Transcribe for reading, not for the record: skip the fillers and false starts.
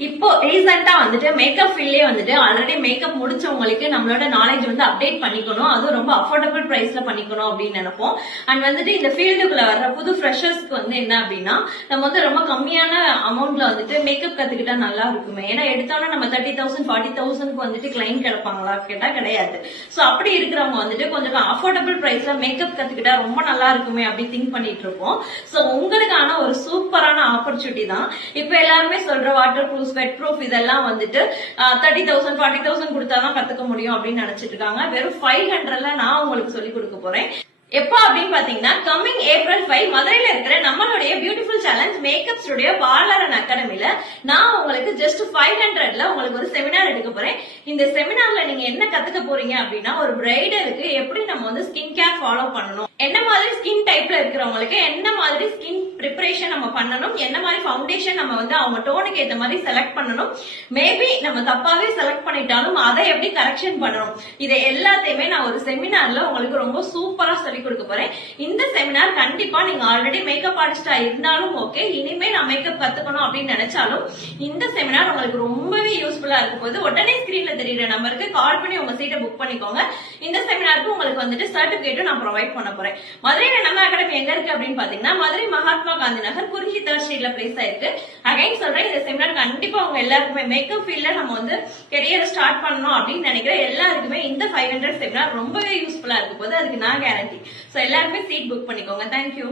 இப்போ ரீசெண்டா வந்துட்டு மேக்கப் ஃபீல்ட்லயே வந்துட்டு ஆல்ரெடி மேக்கப் முடிச்சவங்களுக்கு நம்மளோட நாலேஜ் வந்து அப்டேட் பண்ணிக்கணும், அதுவும் ரொம்ப அஃபோர்டபுள் பிரைஸ்ல பண்ணிக்கணும் அப்படின்னு நினைப்போம். அண்ட் வந்துட்டு இந்த ஃபீல்டுக்குள்ள வர்ற புது ஃப்ரெஷர்ஸ்க்கு வந்து என்ன அப்படின்னா, நம்ம வந்து ரொம்ப கம்மியான அமௌண்ட்ல வந்துட்டு மேக்கப் கத்துக்கிட்டா நல்லா இருக்குமே. ஏன்னா எடுத்தோம்னா நம்ம 30,000 40,000 வந்துட்டு கிளைண்ட் கிடைப்பாங்களா கேட்டா கிடையாது. சோ அப்படி இருக்கிறவங்க வந்துட்டு கொஞ்சம் அஃபோர்டபுள் பிரைஸ்ல மேக்கப் கத்துக்கிட்டா ரொம்ப நல்லா இருக்குமே அப்படி திங்க் பண்ணிட்டு இருப்போம். சோ உங்களுக்கான ஒரு சூப்பரான ஆப்பர்ச்சுனிட்டி தான். இப்ப எல்லாருமே சொல்ற வாட்டர் ப்ரூஃப், ஸ்வெட் ப்ரூஃப் இதெல்லாம் வந்துட்டு 30,000 40,000 கொடுத்தாதான் கத்துக்க முடியும் அப்படின்னு நினைச்சிட்டு இருக்காங்க. வெறும் 500ல நான் உங்களுக்கு சொல்லி கொடுக்க போறேன். எப்போ அப்படின்னு பாத்தீங்கன்னா கம்மிங் April 5 மதுரையில இருக்கிற நம்மளுடைய beautiful challenge makeup studio parlour and அகாடமில நான் உங்களுக்கு ஜஸ்ட் 500ல உங்களுக்கு ஒரு செமினார் எடுக்க போறேன். இந்த செமினார்ல நீங்க என்ன கத்துக்க போறீங்க அப்படின்னா, ஒரு பிரைடலுக்கு எப்படி நம்ம வந்து ஸ்கின் கேர் ஃபாலோ பண்ணணும், என்ன மாதிரி ஸ்கின் டைப்ல இருக்கிறவங்களுக்கு என்ன மாதிரி ஸ்கின் ப்ரிப்பரேஷன் நம்ம பண்ணணும், என்ன மாதிரி ஃபவுண்டேஷன் நம்ம வந்து அவங்க டோனுக்கு ஏற்ற மாதிரி செலக்ட் பண்ணணும், மேபி நம்ம தப்பாவே செலக்ட் பண்ணிட்டாலும் அதை எப்படி கரெக்ஷன் பண்ணணும், இதை எல்லாத்தையுமே நான் ஒரு செமினார்ல உங்களுக்கு ரொம்ப சூப்பரா சொல்லி கொடுக்க போறேன். இந்த செமினார் கண்டிப்பா நீங்க ஆல்ரெடி மேக்கப் ஆர்டிஸ்டா இருந்தாலும் ஓகே, இனிமே நான் மேக்கப் கத்துக்கணும் அப்படின்னு நினைச்சாலும் இந்த செமினார் உங்களுக்கு ரொம்பவே யூஸ்ஃபுல்லா இருக்கும் போது உடனே ஸ்கிரீன்ல தெரியுற நம்பருக்கு கால் பண்ணி உங்க சீட்டை புக் பண்ணிக்கோங்க. இந்த செமினாருக்கு உங்களுக்கு வந்துட்டு சர்டிபிகேட்டும் நான் ப்ரொவைட் பண்ண போறேன். மதுரையில நம்ம அகாடமி எங்க இருக்கு அப்படின்னு பாத்தீங்கன்னா, மதுரை மகாத்மா காந்தி நகர் குறிஞ்சி 3rd ஸ்ட்ரீட்ல பிளேஸ் ஆயிருக்கு. அகைன் சொல்றேன், இந்த செமினார் கண்டிப்பா உங்க எல்லாருக்குமே மேக்கப் ஃபீல்ட்ல நம்ம வந்து கெரியரை ஸ்டார்ட் பண்ணணும் அப்படின்னு நினைக்கிற எல்லாருக்குமே இந்த 500 செமினார் ரொம்பவே யூஸ்ஃபுல்லா இருக்கும் போது அதுக்கு நான் கேரண்டி. சோ எல்லாருமே சீட் புக் பண்ணிக்கோங்க. தேங்க்யூ.